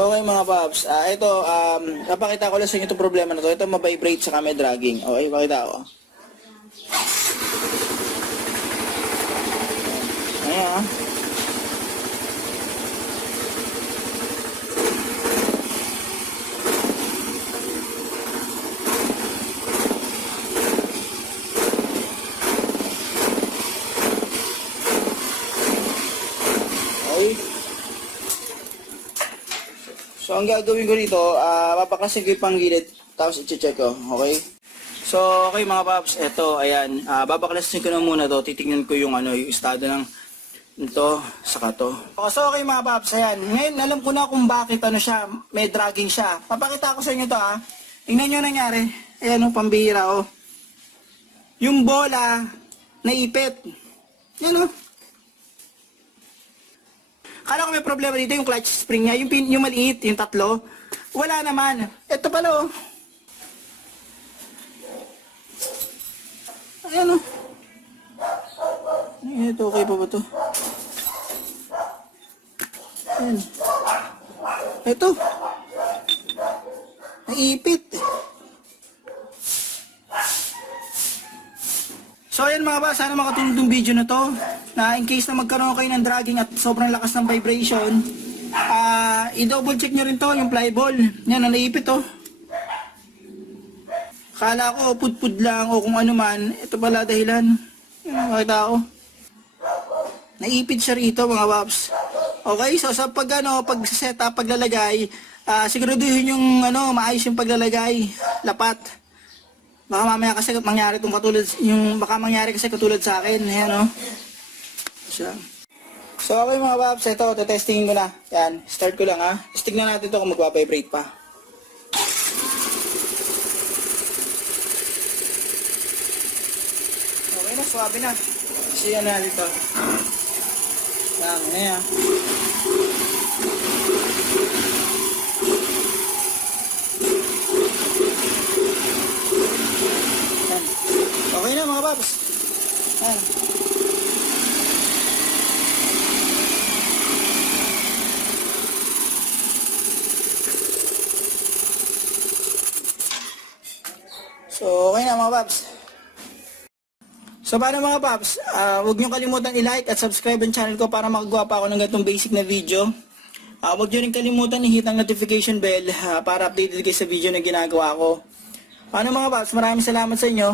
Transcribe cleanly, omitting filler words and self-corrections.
So okay mga paps, ito, napakita ko lang sa inyo itong problema na to. Ito mabibrate sa may dragging. Okay, pakita ko. Ayan. Okay. So, ang gagawin ko dito, papaklasin ko yung panggilid, tapos i-check ko, okay? So, okay mga paps, eto, ayan, babaklasin ko na muna to, titignan ko yung, yung estado ng ito, saka to. So, okay mga paps, ayan, ngayon alam ko na kung bakit siya, may dragging siya. Papakita ko sa inyo to tingnan nyo nangyari, ayan pambihira yung bola, naipit, yan Kala ko may problema dito yung clutch spring niya, yung maliit, yung tatlo. Wala naman. Ito pala Ayan Ito, okay pa ba ito? Ayan. Ito. Naipit. So ayan mga ba, sana makatulong itong video na to na in case na magkaroon kayo ng dragging at sobrang lakas ng vibration, i-double check nyo rin to yung flyball. Yan, naipit Kala ko pudpud lang o kung ano man, ito pala dahilan. Yan, makita ko. Naipit siya rito mga paps. Okay, so sa pag setup, paglalagay, siguraduhin yung maayos yung paglalagay, lapat. Baka mamaya kasi mangyari katulad sa akin. Ayan siya. So okay mga paps, ito, testingin ko na. Yan, start ko lang Tignan natin ito kung magpa-vibrate pa. Okay na, swabe na. Siya na dito. Yan. Okay na mga paps. Ayan. So, okay na mga paps. So, paano mga paps? Huwag niyo kalimutan i-like at subscribe ang channel ko para makagawa pa ako ng ganitong basic na video. Huwag niyo rin kalimutan i-hit ang notification bell para updated kayo sa video na ginagawa ko. Paano mga paps? Maraming salamat sa inyo.